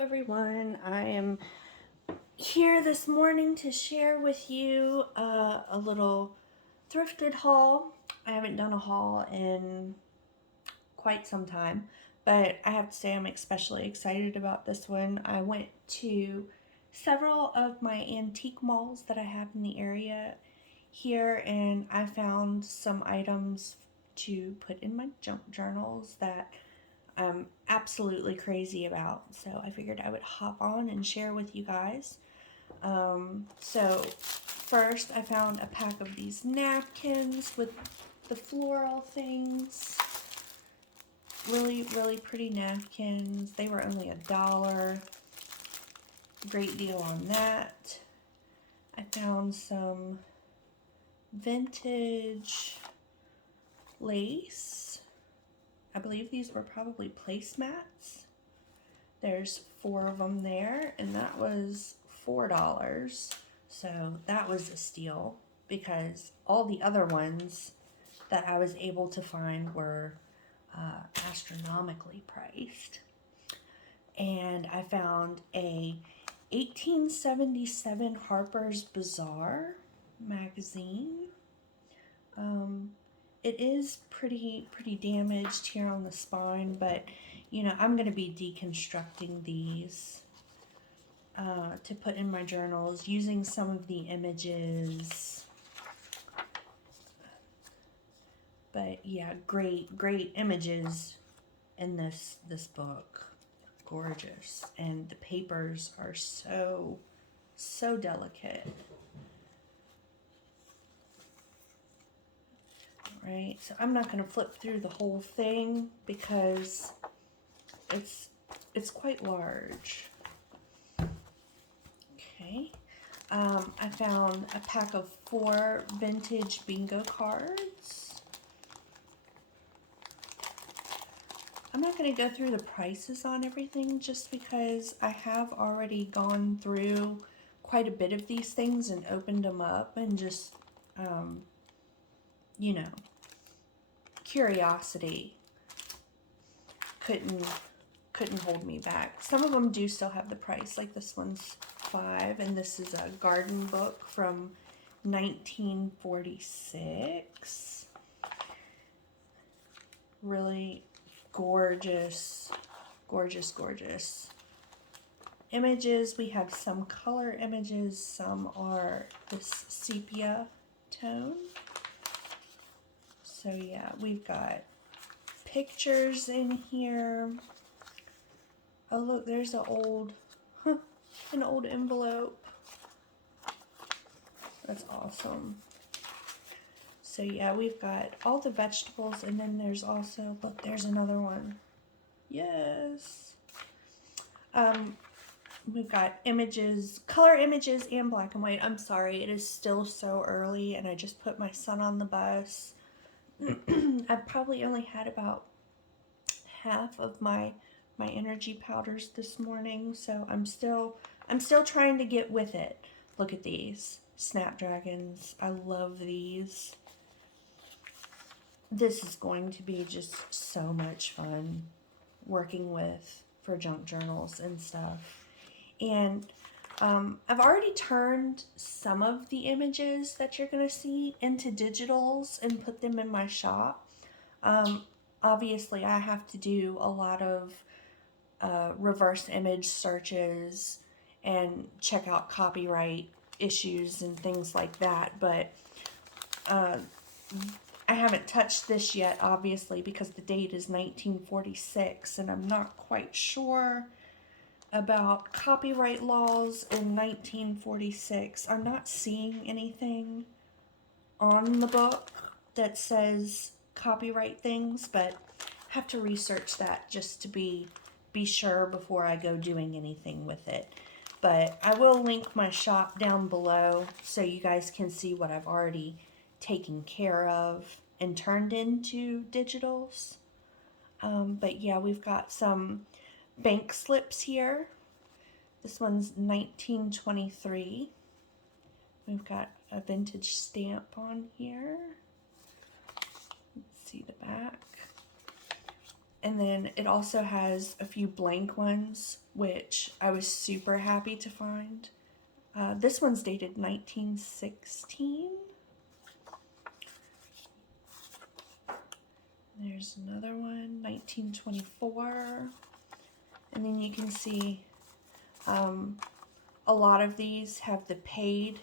everyone. I am here this morning to share with you a little thrifted haul. I haven't done a haul in quite some time, but I have to say I'm especially excited about this one. I went to several of my antique malls that I have in the area here, and I found some items to put in my junk journals that I'm absolutely crazy about. So I figured I would hop on and share with you guys. So first I found a pack of these napkins with the floral things. Really, really pretty napkins. They were only $1. Great deal on that. I found some vintage lace. I believe these were probably placemats. There's 4 of them there, and that was $4. So that was a steal because all the other ones that I was able to find were astronomically priced. And I found a 1877 Harper's Bazaar magazine. It is pretty damaged here on the spine, but you know, I'm going to be deconstructing these to put in my journals using some of the images. But yeah, great images in this book. Gorgeous. And the papers are so delicate. Right, so I'm not going to flip through the whole thing because it's quite large. Okay, I found a pack of 4 vintage bingo cards. I'm not going to go through the prices on everything just because I have already gone through quite a bit of these things and opened them up and just, you know, curiosity couldn't hold me back. Some of them do still have the price, like this one's $5, and this is a garden book from 1946. Really gorgeous images. We have some color images, some are this sepia tone. So yeah, we've got pictures in here. Oh look, there's an old envelope. That's awesome. So yeah, we've got all the vegetables, and then there's also, look, there's another one. Yes. We've got images, color images and black and white. I'm sorry, it is still so early and I just put my son on the bus. I've probably only had about half of my energy powders this morning, so I'm still trying to get with it. Look at these snapdragons. I love these. This is going to be just so much fun working with for junk journals and stuff. And I've already turned some of the images that you're going to see into digitals and put them in my shop. Obviously, I have to do a lot of reverse image searches and check out copyright issues and things like that, but I haven't touched this yet, obviously, because the date is 1946, and I'm not quite sure about copyright laws in 1946. I'm not seeing anything on the book that says copyright things, but I have to research that just to be sure before I go doing anything with it. But I will link my shop down below so you guys can see what I've already taken care of and turned into digitals. But yeah, we've got some bank slips here. This one's 1923. We've got a vintage stamp on here. Let's see the back. And then it also has a few blank ones, which I was super happy to find. This one's dated 1916. There's another one, 1924. And then you can see a lot of these have the paid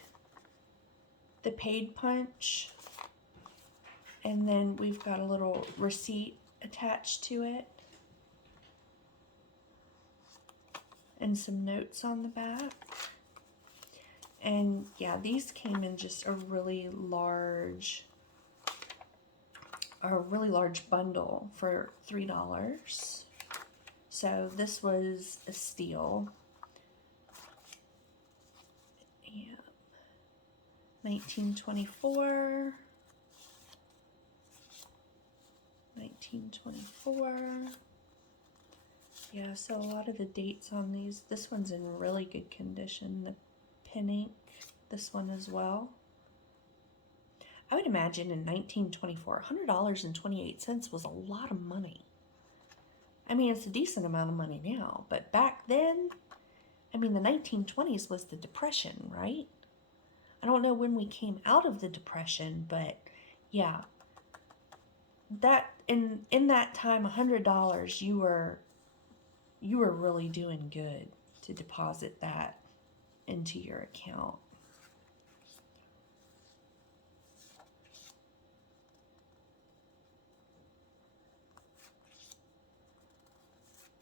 punch. And then we've got a little receipt attached to it. And some notes on the back. And yeah, these came in just a really large bundle for $3. So this was a steal. Yeah. 1924. 1924. Yeah, so a lot of the dates on these, this one's in really good condition, the pen ink, this one as well. I would imagine in 1924, $100.28 was a lot of money. I mean, it's a decent amount of money now, but back then, I mean, the 1920s was the Depression, right? I don't know when we came out of the Depression, but yeah, that in that time, $100, you were really doing good to deposit that into your account.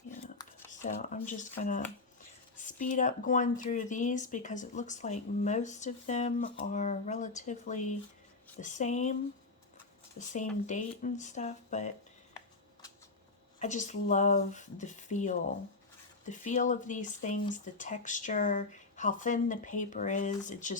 Yep. So I'm just gonna speed up going through these because it looks like most of them are relatively the same date and stuff, but I just love the feel of these things, the texture, how thin the paper is. It's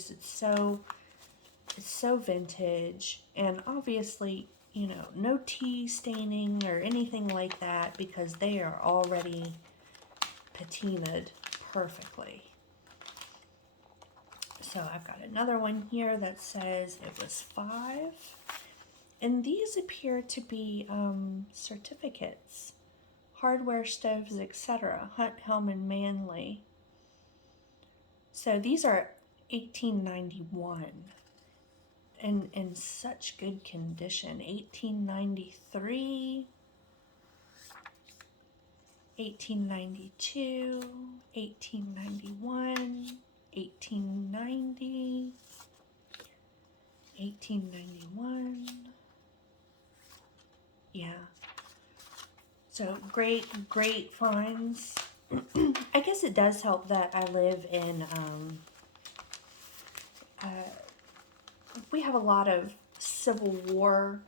so vintage, and obviously, you know, no tea staining or anything like that because they are already patinaed perfectly. So I've got another one here that says it was $5. And these appear to be certificates. Hardware, stoves, etc. Hunt, Hellman, Manley. So these are 1891 and in such good condition. 1893, 1892, 1891, 1890, 1891. Yeah. So great finds. I guess it does help that I live in, we have a lot of Civil War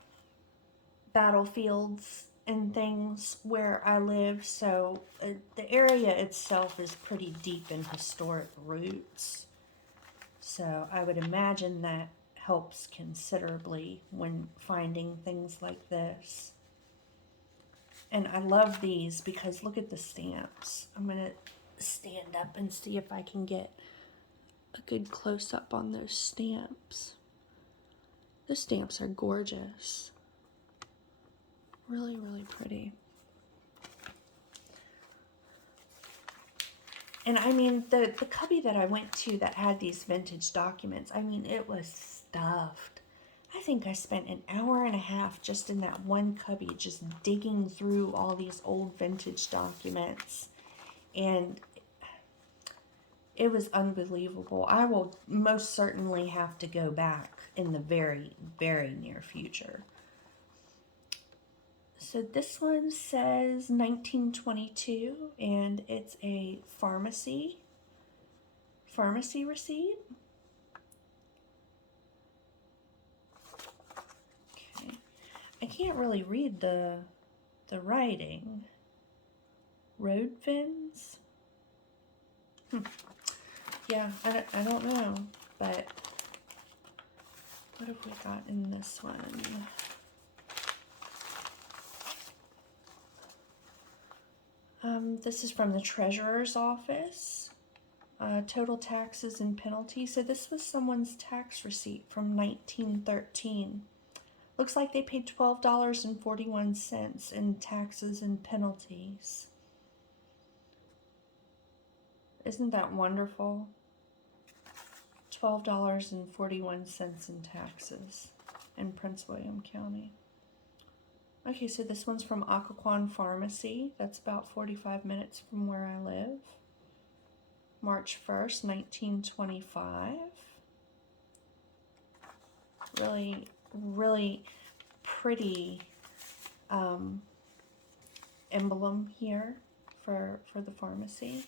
battlefields and things where I live, so the area itself is pretty deep in historic roots. So I would imagine that helps considerably when finding things like this. And I love these because look at the stamps. I'm going to stand up and see if I can get a good close-up on those stamps. The stamps are gorgeous. Really, really pretty. And I mean, the cubby that I went to that had these vintage documents, I mean, it was stuffed. I think I spent an hour and a half just in that one cubby, just digging through all these old vintage documents. And it was unbelievable. I will most certainly have to go back in the very, very near future. So this one says 1922, and it's a pharmacy receipt. Okay. I can't really read the writing. Road fins? Yeah, I don't know, but what have we got in this one? This is from the treasurer's office. Total taxes and penalties. So this was someone's tax receipt from 1913. Looks like they paid $12.41 in taxes and penalties. Isn't that wonderful? $12.41 in taxes in Prince William County. Okay, so this one's from Occoquan Pharmacy. That's about 45 minutes from where I live. March 1st, 1925. Really, really pretty emblem here for the pharmacy.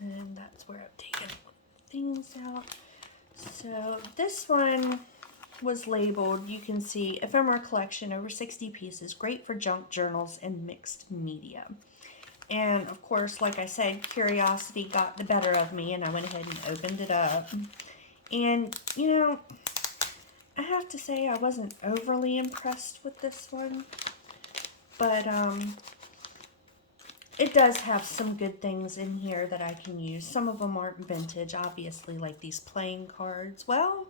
And that's where I've taken things out. So this one was labeled, you can see, ephemera collection, over 60 pieces, great for junk journals and mixed media. And of course, like I said, curiosity got the better of me, and I went ahead and opened it up. And, you know, I have to say I wasn't overly impressed with this one, but it does have some good things in here that I can use. Some of them aren't vintage, obviously, like these playing cards. Well,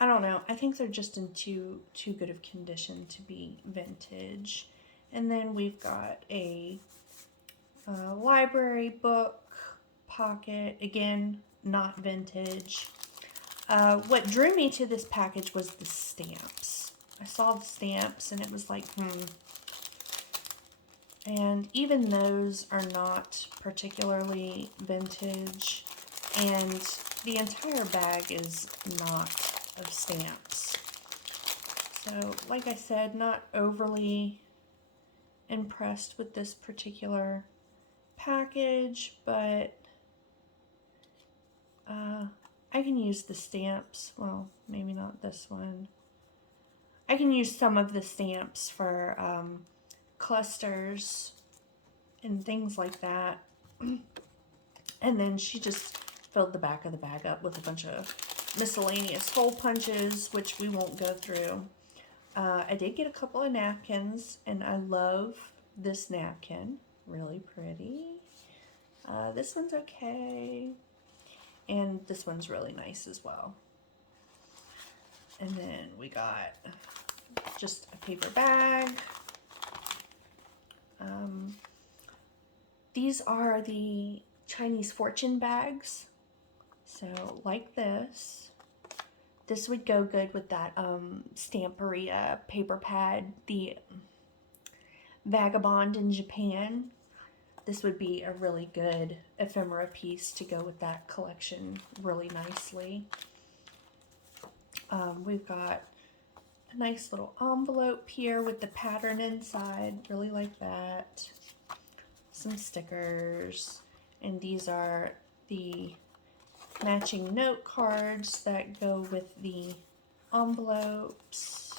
I don't know. I think they're just in too good of condition to be vintage. And then we've got a library book pocket. Again, not vintage. What drew me to this package was the stamps. I saw the stamps and it was like, And even those are not particularly vintage. And the entire bag is not of stamps. So, like I said, not overly impressed with this particular package, but I can use the stamps. Well, maybe not this one. I can use some of the stamps for clusters and things like that. And then she just filled the back of the bag up with a bunch of miscellaneous hole punches, which we won't go through. I did get a couple of napkins, and I love this napkin. Really pretty. This one's okay. And this one's really nice as well. And then we got just a paper bag. These are the Chinese fortune bags. So like this. This would go good with that Stamperia paper pad, the Vagabond in Japan. This would be a really good ephemera piece to go with that collection really nicely. We've got a nice little envelope here with the pattern inside. Really like that. Some stickers. And these are the matching note cards that go with the envelopes.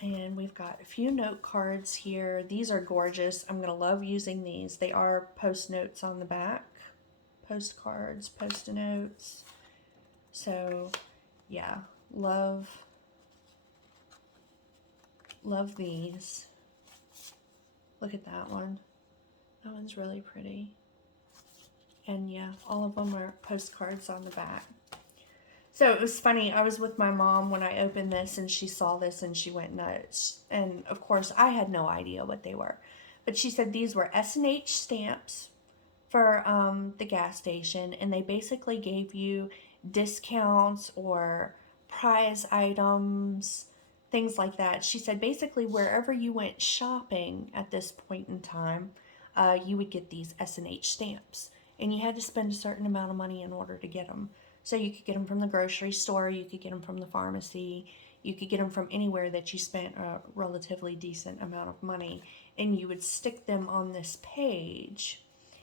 And we've got a few note cards here. These are gorgeous. I'm going to love using these. They are post notes on the back. Postcards, post notes. So, yeah, love these. Look at that one. That one's really pretty. And yeah, all of them are postcards on the back. So it was funny, I was with my mom when I opened this and she saw this and she went nuts. And of course, I had no idea what they were. But she said these were S&H stamps for the gas station. And they basically gave you discounts or prize items, things like that. She said basically wherever you went shopping at this point in time, you would get these S&H stamps. And you had to spend a certain amount of money in order to get them. So you could get them from the grocery store, you could get them from the pharmacy, you could get them from anywhere that you spent a relatively decent amount of money. And you would stick them on this page.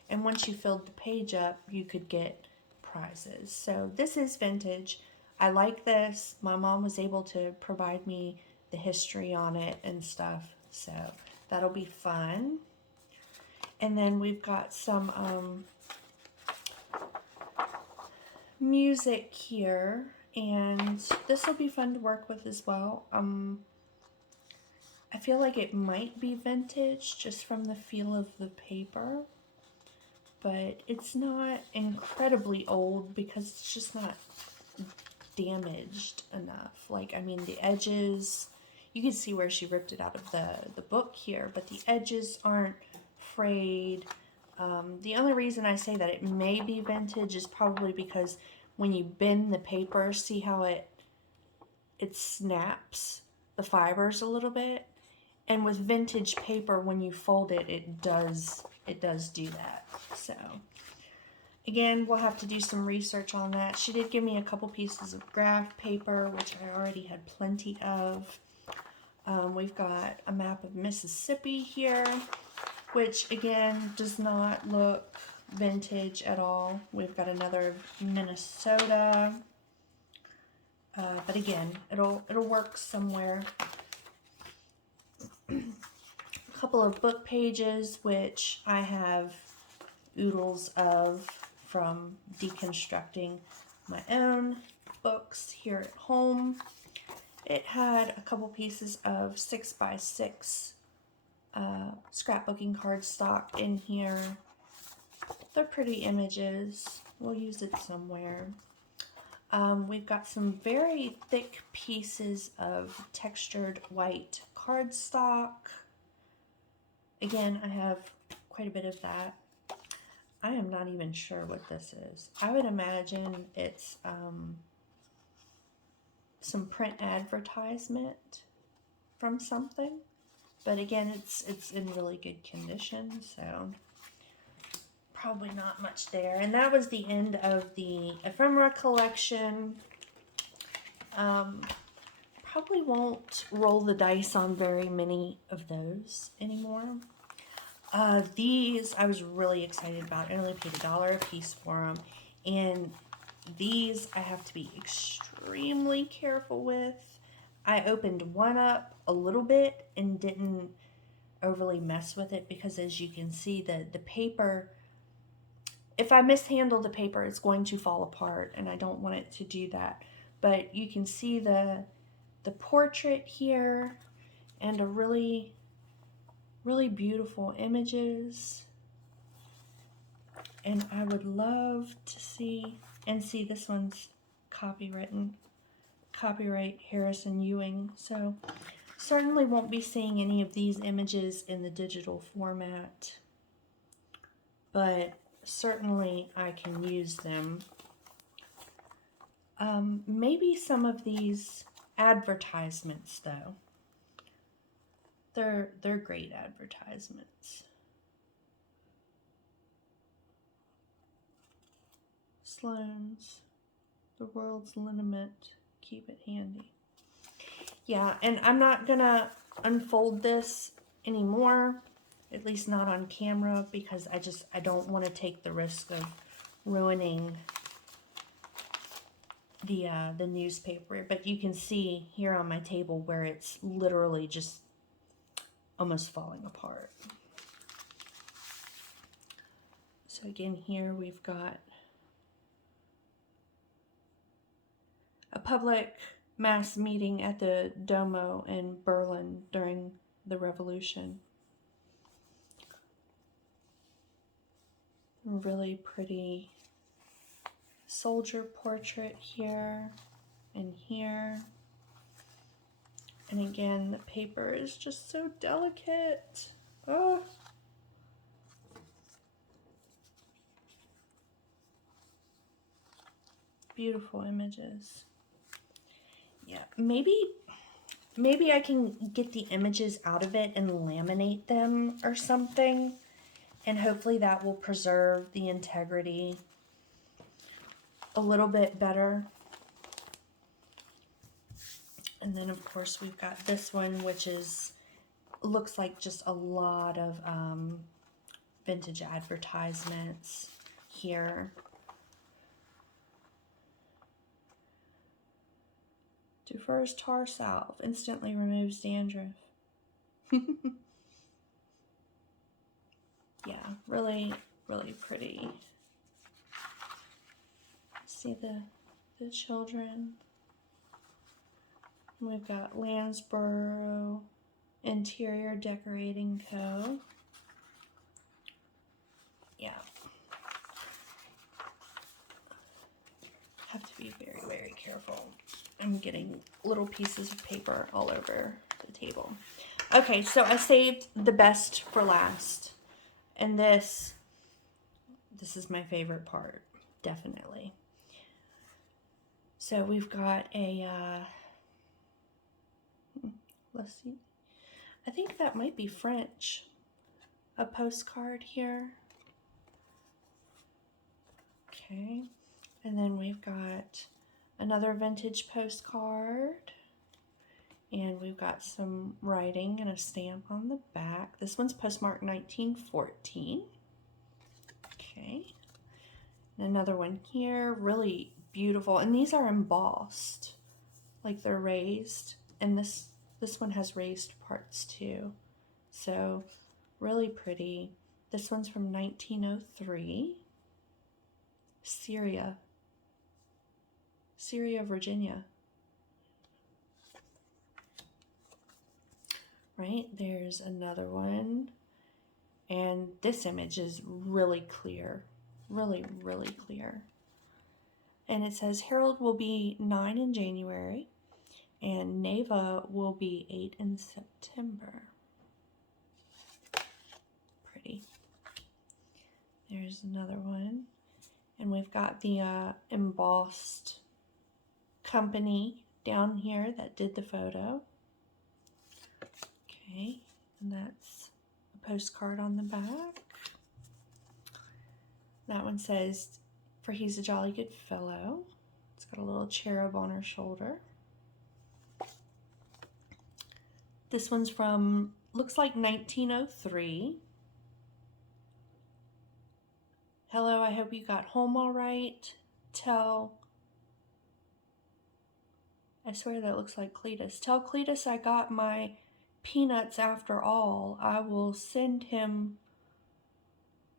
And once you filled the page up, you could get prizes. So this is vintage. I like this. My mom was able to provide me the history on it and stuff. So that'll be fun. And then we've got some music here, and this will be fun to work with as well. I feel like it might be vintage just from the feel of the paper, but it's not incredibly old because it's just not damaged enough. Like, I mean, the edges, you can see where she ripped it out of the book here, but the edges aren't frayed. The only reason I say that it may be vintage is probably because when you bend the paper, see how it snaps the fibers a little bit? And with vintage paper, when you fold it, it does do that. So again, we'll have to do some research on that. She did give me a couple pieces of graph paper, which I already had plenty of. We've got a map of Mississippi here, which again does not look vintage at all. We've got another Minnesota, but again, it'll work somewhere. A couple of book pages, which I have oodles of from deconstructing my own books here at home. It had a couple pieces of 6x6 scrapbooking cardstock in here. They're pretty images. We'll use it somewhere. We've got some very thick pieces of textured white cardstock. Again, I have quite a bit of that. I am not even sure what this is. I would imagine it's some print advertisement from something. But again, it's in really good condition, so probably not much there. And that was the end of the ephemera collection. Probably won't roll the dice on very many of those anymore. These I was really excited about. I only paid $1 a piece for them. And these I have to be extremely careful with. I opened one up a little bit and didn't overly mess with it because, as you can see, the paper, if I mishandle the paper, it's going to fall apart, and I don't want it to do that. But you can see the portrait here and a really beautiful images. And I would love to see, and see this one's copywritten. Copyright Harrison Ewing. So certainly won't be seeing any of these images in the digital format, but certainly I can use them. Maybe some of these advertisements though. They're great advertisements. Sloan's, the world's liniment. Keep it handy. Yeah, and I'm not gonna unfold this anymore, at least not on camera, because I don't want to take the risk of ruining the newspaper. But you can see here on my table where it's literally just almost falling apart. So again, here we've got a public mass meeting at the Duomo in Berlin during the Revolution. Really pretty soldier portrait here and here. And again, the paper is just so delicate. Oh. Beautiful images. Yeah, maybe I can get the images out of it and laminate them or something, and hopefully that will preserve the integrity a little bit better. And then of course we've got this one, which looks like just a lot of vintage advertisements here. Defers tar salve, instantly removes dandruff. Yeah, really pretty. See the children. We've got Lansborough Interior Decorating Co. Yeah, I'm getting little pieces of paper all over the table. Okay, so I saved the best for last. And this is my favorite part, definitely. So we've got a, let's see. I think that might be French. A postcard here. Okay. And then we've got another vintage postcard. And we've got some writing and a stamp on the back. This one's postmarked 1914. Okay. And another one here, really beautiful. And these are embossed, like they're raised. And this one has raised parts too. So really pretty. This one's from 1903. Syria, Virginia. Right, there's another one. And this image is really clear. Really, really clear. And it says Harold will be 9 in January and Neva will be 8 in September. Pretty. There's another one. And we've got the embossed company down here that did the photo. Okay, and that's a postcard on the back. That one says, for he's a jolly good fellow. It's got a little cherub on her shoulder. This one's from, looks like 1903. Hello, I hope you got home all right. I swear that looks like Cletus. Tell Cletus I got my peanuts after all. I will send him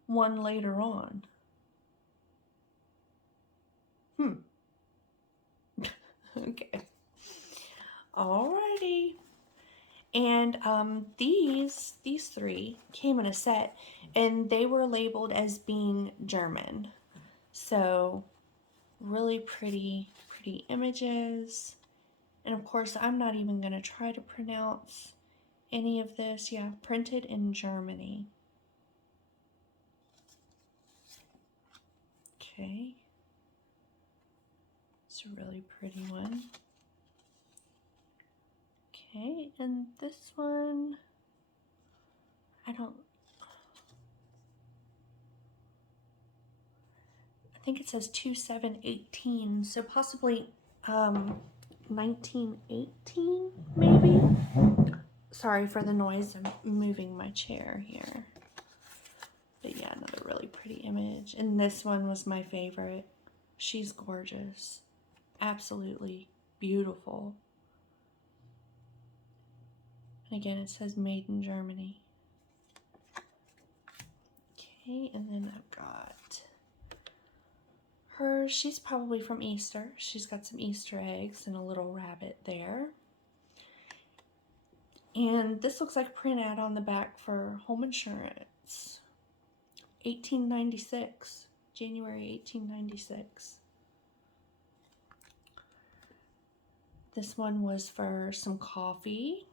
one later on. Okay. Alrighty. And these three came in a set, and they were labeled as being German. So really pretty images. And of course, I'm not even going to try to pronounce any of this. Yeah, printed in Germany. Okay. It's a really pretty one. Okay, and this one, I think it says 2718, so possibly 1918 maybe? Sorry for the noise, I'm moving my chair here. But yeah, another really pretty image. And this one was my favorite. She's gorgeous. Absolutely beautiful. And again, it says made in Germany. Okay, and then I've got her. She's probably from Easter. She's got some Easter eggs and a little rabbit there. And this looks like a print ad on the back for home insurance. 1896, January 1896. This one was for some coffee.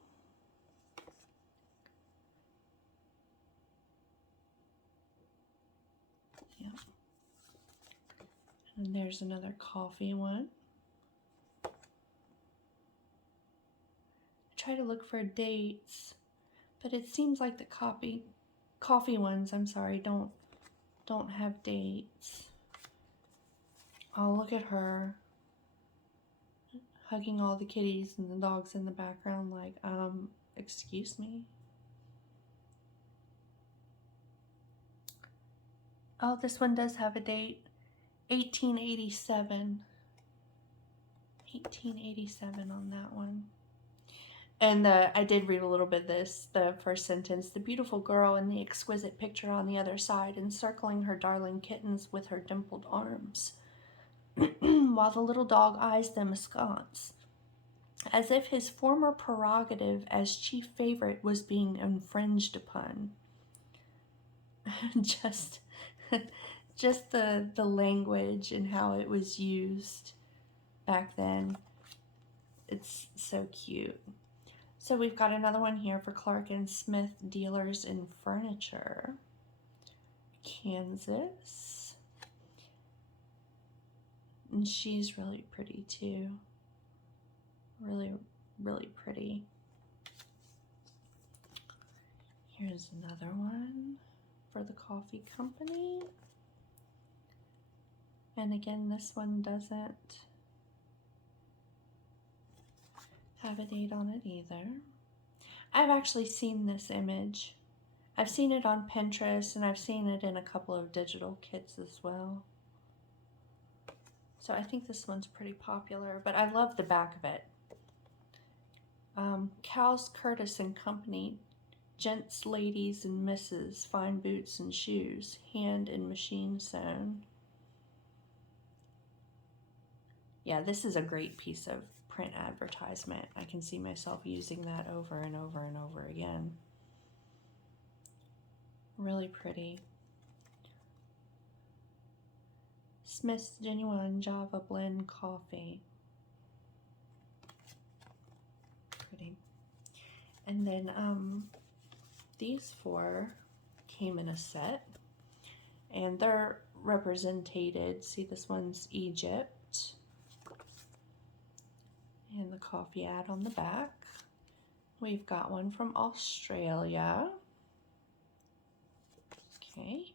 Yeah. And there's another coffee one. I try to look for dates, but it seems like the coffee ones, I'm sorry, don't have dates. I'll look at her hugging all the kitties and the dogs in the background like, excuse me. Oh, this one does have a date, 1887. 1887 on that one. And I did read a little bit of this, the first sentence. The beautiful girl in the exquisite picture on the other side, encircling her darling kittens with her dimpled arms, while the little dog eyes them askance, as if his former prerogative as chief favorite was being infringed upon. just the language and how it was used back then. It's so cute. So we've got another one here for Clark and Smith Dealers in Furniture, Kansas. And she's really pretty too. Really, really pretty. Here's another one for the coffee company. And again, this one doesn't have a date on it either. I've actually seen this image. I've seen it on Pinterest, and I've seen it in a couple of digital kits as well. So I think this one's pretty popular, but I love the back of it. Cal's Curtis and Company, Gents, Ladies, and Misses, Fine Boots and Shoes, hand and machine sewn. Yeah, this is a great piece of print advertisement. I can see myself using that over and over and over again. Really pretty. Smith's Genuine Java Blend Coffee. Pretty. And then these four came in a set, and they're represented. See, this one's Egypt, and the coffee ad on the back. We've got one from Australia. Okay.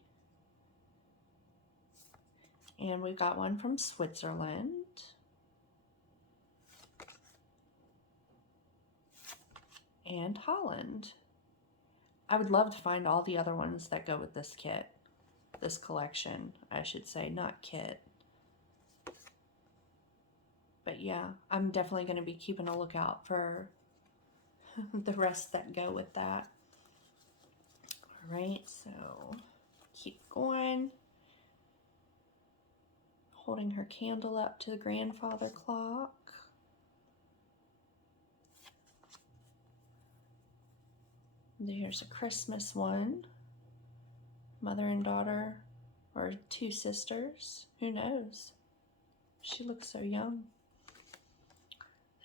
And we've got one from Switzerland. And Holland. I would love to find all the other ones that go with this kit. This collection, I should say, not kit. But yeah, I'm definitely going to be keeping a lookout for the rest that go with that. All right, so keep going. Holding her candle up to the grandfather clock. There's a Christmas one. Mother and daughter, or two sisters. Who knows? She looks so young.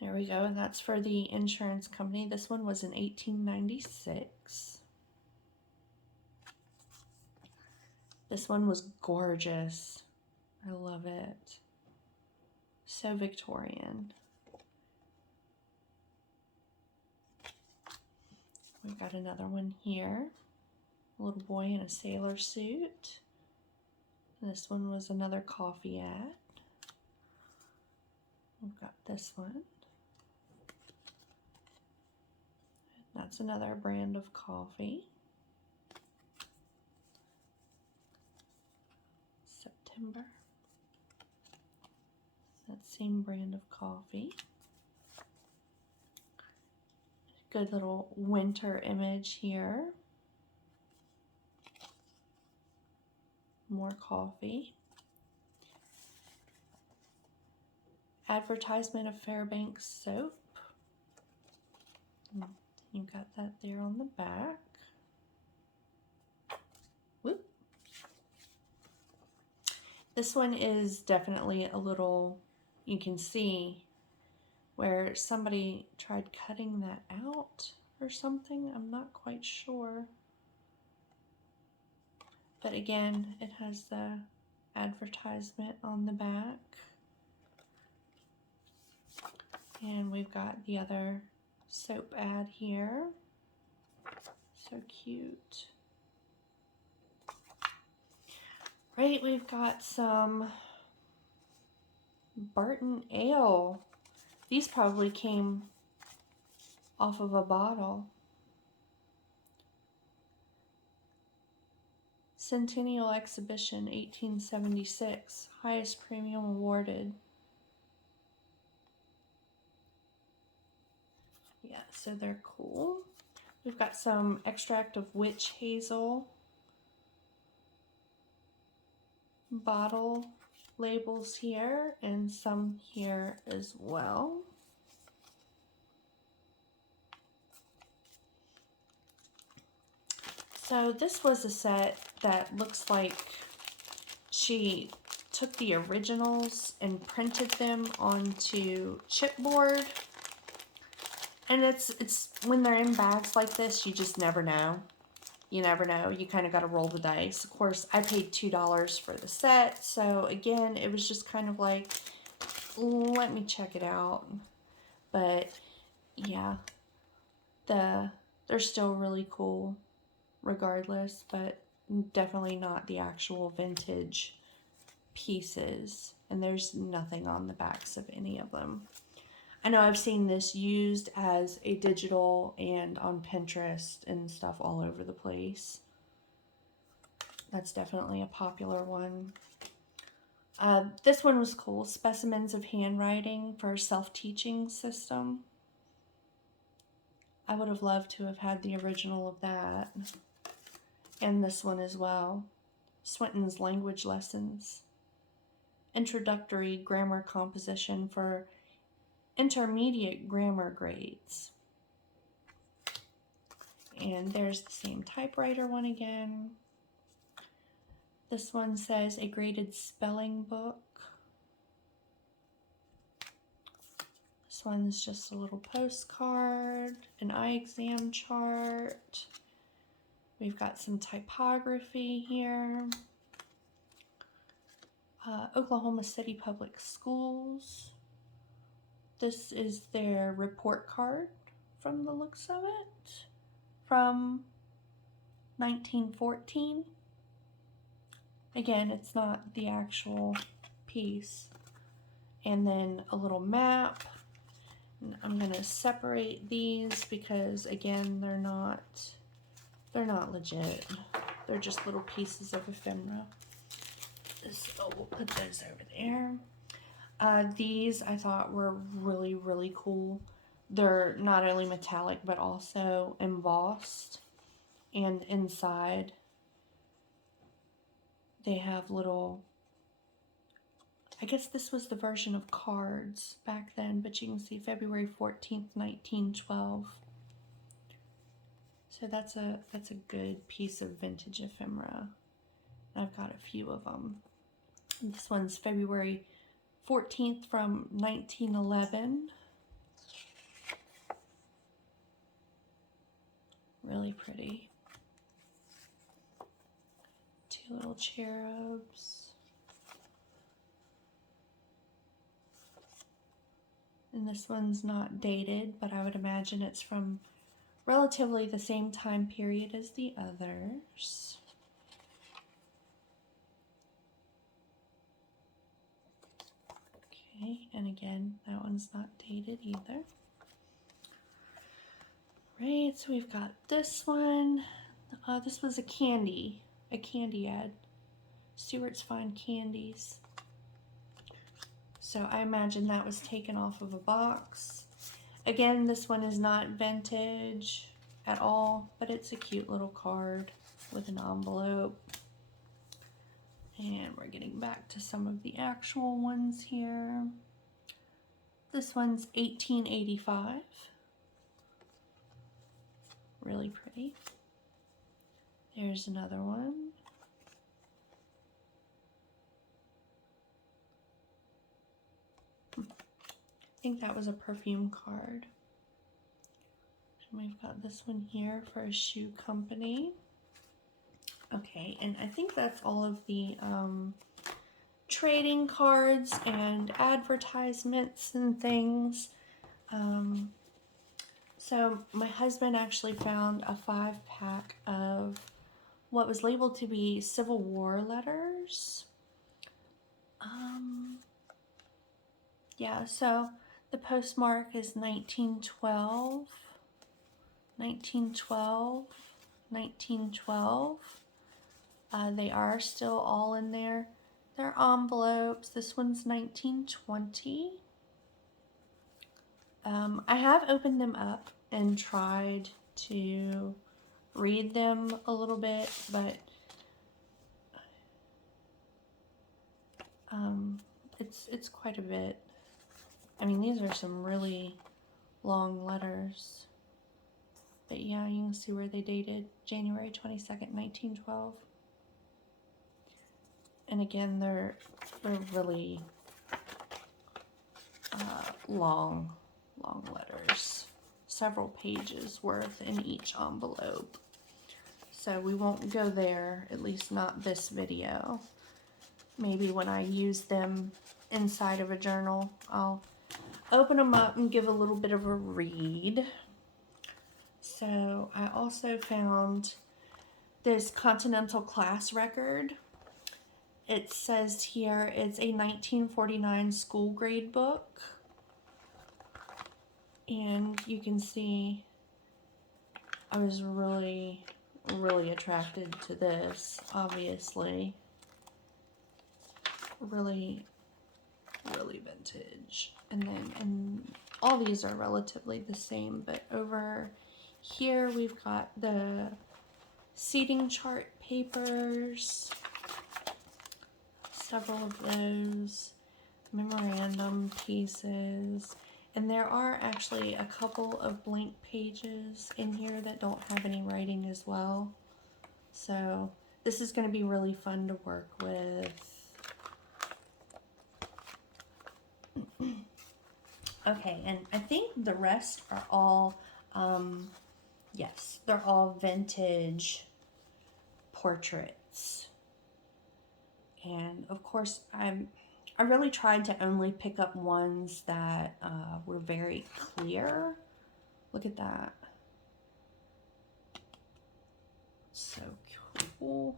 There we go, and that's for the insurance company. This one was in 1896. This one was gorgeous. I love it. So Victorian. We've got another one here. A little boy in a sailor suit. This one was another coffee ad. We've got this one. That's another brand of coffee. September. That same brand of coffee. Good little winter image here. More coffee. Advertisement of Fairbanks soap. You got that there on the back. Whoop. This one is definitely a little, you can see where somebody tried cutting that out or something. I'm not quite sure. But again, it has the advertisement on the back. And we've got the other soap ad here. So cute. Right, we've got some Barton Ale. These probably came off of a bottle. Centennial Exhibition, 1876. Highest premium awarded. Yeah, so they're cool. We've got some extract of witch hazel. Bottle labels here, and some here as well. So this was a set that looks like she took the originals and printed them onto chipboard And it's when they're in bags like this, you just never know. You never know. You kind of got to roll the dice. Of course, I paid $2 for the set. So again, it was just kind of like, let me check it out. But yeah, they're still really cool regardless, but definitely not the actual vintage pieces. And there's nothing on the backs of any of them. I know I've seen this used as a digital and on Pinterest and stuff all over the place. That's definitely a popular one. This one was cool. Specimens of handwriting for a self-teaching system. I would have loved to have had the original of that. And this one as well. Swinton's language lessons. Introductory grammar composition for intermediate grammar grades. And there's the same typewriter one again. This one says a graded spelling book. This one's just a little postcard, an eye exam chart. We've got some typography here. Oklahoma City Public Schools. This is their report card from the looks of it, from 1914. Again, it's not the actual piece. And then a little map. And I'm going to separate these because, again, they're not legit. They're just little pieces of ephemera. So we'll put those over there. These I thought were really, really cool. They're not only metallic but also embossed. And inside they have little, I guess this was the version of cards back then, but you can see February 14th, 1912. So that's a good piece of vintage ephemera. I've got a few of them. This one's February 14th from 1911. Really pretty. Two little cherubs. And this one's not dated, but I would imagine it's from relatively the same time period as the others. Okay, and again, that one's not dated either. Right, so we've got this one. This was a candy ad. Stewart's Fine Candies. So I imagine that was taken off of a box. Again, this one is not vintage at all, but it's a cute little card with an envelope. And we're getting back to some of the actual ones here. This one's 1885. Really pretty. There's another one. I think that was a perfume card. And we've got this one here for a shoe company. Okay, and I think that's all of the trading cards and advertisements and things. So my husband actually found a 5-pack of what was labeled to be Civil War letters. Yeah, so the postmark is 1912, 1912, 1912. They are still all in there. They're envelopes. This one's 1920. I have opened them up and tried to read them a little bit, but it's quite a bit. I mean, these are some really long letters. But yeah, you can see where they dated January 22nd, 1912. And again, they're really long letters. several pages worth in each envelope. So we won't go there, at least not this video. Maybe when I use them inside of a journal, I'll open them up and give a little bit of a read. So I also found this Continental class record. It says here it's a 1949 school grade book. And you can see I was really attracted to this, obviously. Really vintage. And all these are relatively the same, but over here we've got the seating chart papers, several of those, memorandum pieces, and there are actually a couple of blank pages in here that don't have any writing as well. So this is going to be really fun to work with. Okay, and I think the rest are all, yes, they're all vintage portraits. And of course, I really tried to only pick up ones that were very clear. Look at that. So cool.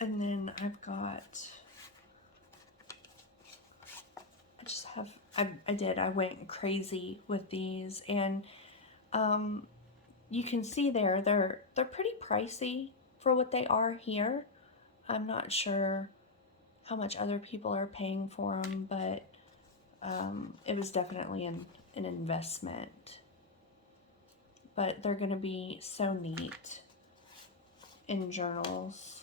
And then I've got, I went crazy with these, and you can see there, they're pretty pricey for what they are here. I'm not sure how much other people are paying for them, but it was definitely an investment. But they're going to be so neat in journals.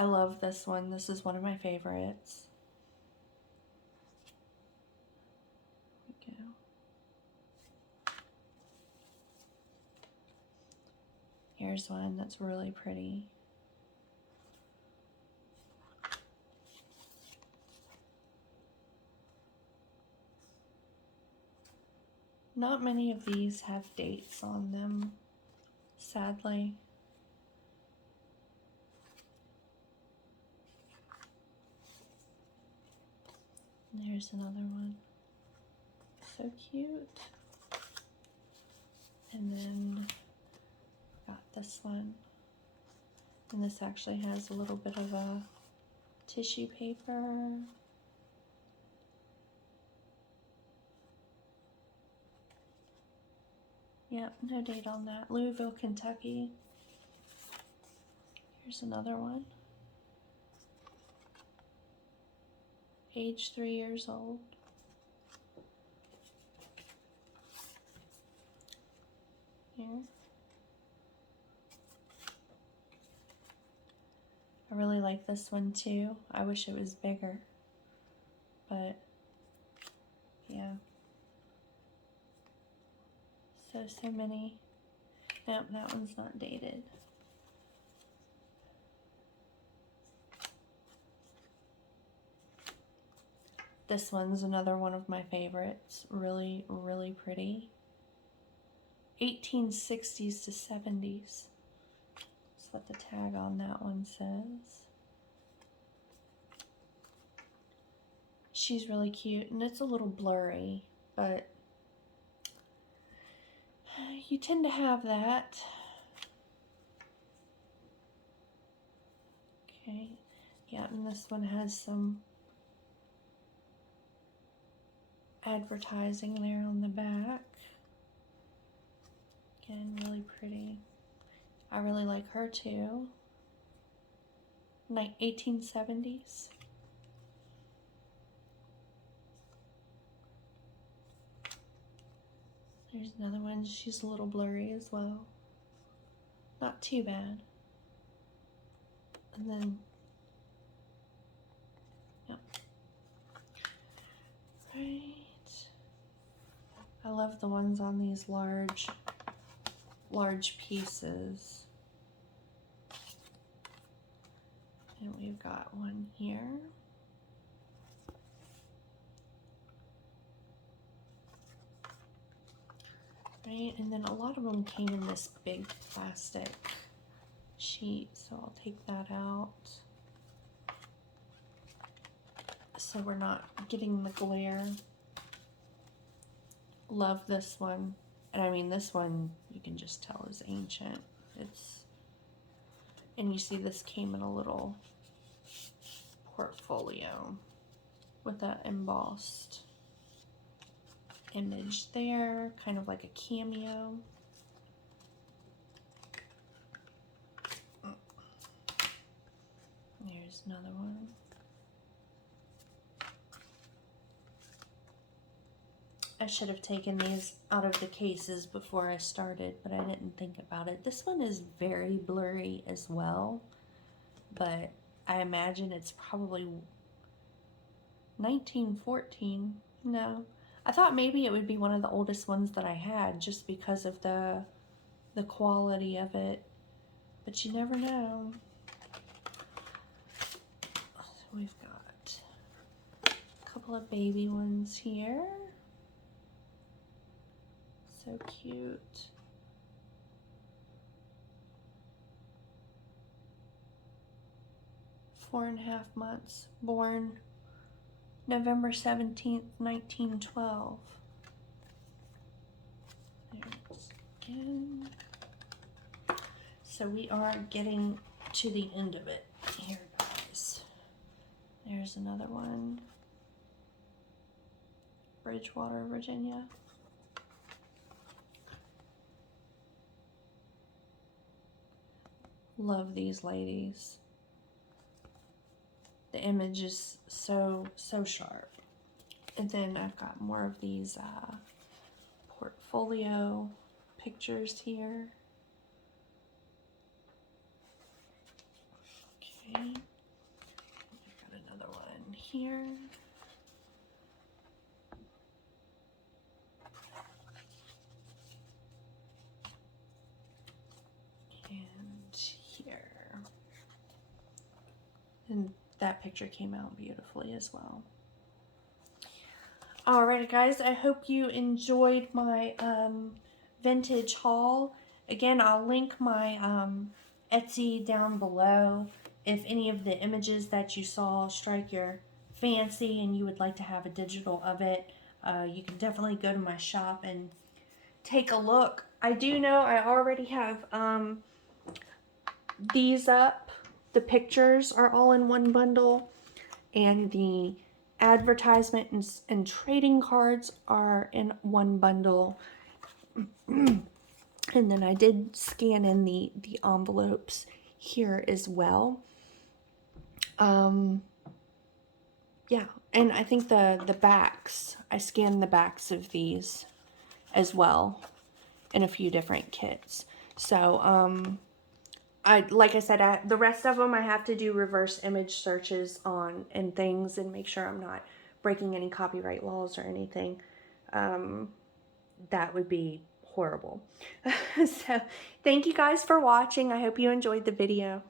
I love this one. This is one of my favorites. There we go. Here's one that's really pretty. Not many of these have dates on them, sadly. There's another one. So cute. And then got this one. And this actually has a little bit of a tissue paper. Yep, no date on that. Louisville, Kentucky. Here's another one. Age 3 years old. Here. I really like this one too. I wish it was bigger, but yeah. So many. Nope, that one's not dated. This one's another one of my favorites. Really pretty. 1860s to 70s. That's what the tag on that one says. She's really cute, and it's a little blurry, but you tend to have that. Okay, yeah, and this one has some advertising there on the back. Again, really pretty. I really like her too. 1870s. There's another one. She's a little blurry as well. Not too bad. And then, yep. Right. I love the ones on these large pieces. And we've got one here. Right, and then a lot of them came in this big plastic sheet, so I'll take that out so we're not getting the glare. Love this one. And I mean, this one you can just tell is ancient. And you see this came in a little portfolio with that embossed image there, kind of like a cameo. There's another one. I should have taken these out of the cases before I started, but I didn't think about it. This one is very blurry as well, but I imagine it's probably 1914. No, I thought maybe it would be one of the oldest ones that I had just because of the quality of it, but you never know. So we've got a couple of baby ones here. So cute. Four and a half months, born November 17th, 1912. There's again. So we are getting to the end of it here, guys. There's another one. Bridgewater, Virginia. Love these ladies. The image is so sharp. And then I've got more of these portfolio pictures here. Okay. I've got another one here. And that picture came out beautifully as well. Alrighty guys, I hope you enjoyed my vintage haul. Again, I'll link my Etsy down below. If any of the images that you saw strike your fancy and you would like to have a digital of it, you can definitely go to my shop and take a look. I do know I already have these up. The pictures are all in one bundle, and the advertisement and trading cards are in one bundle. And then I did scan in the envelopes here as well. Yeah, and I think the backs, I scanned the backs of these as well in a few different kits. So, like I said, the rest of them I have to do reverse image searches on and things and make sure I'm not breaking any copyright laws or anything. That would be horrible. So thank you guys for watching. I hope you enjoyed the video.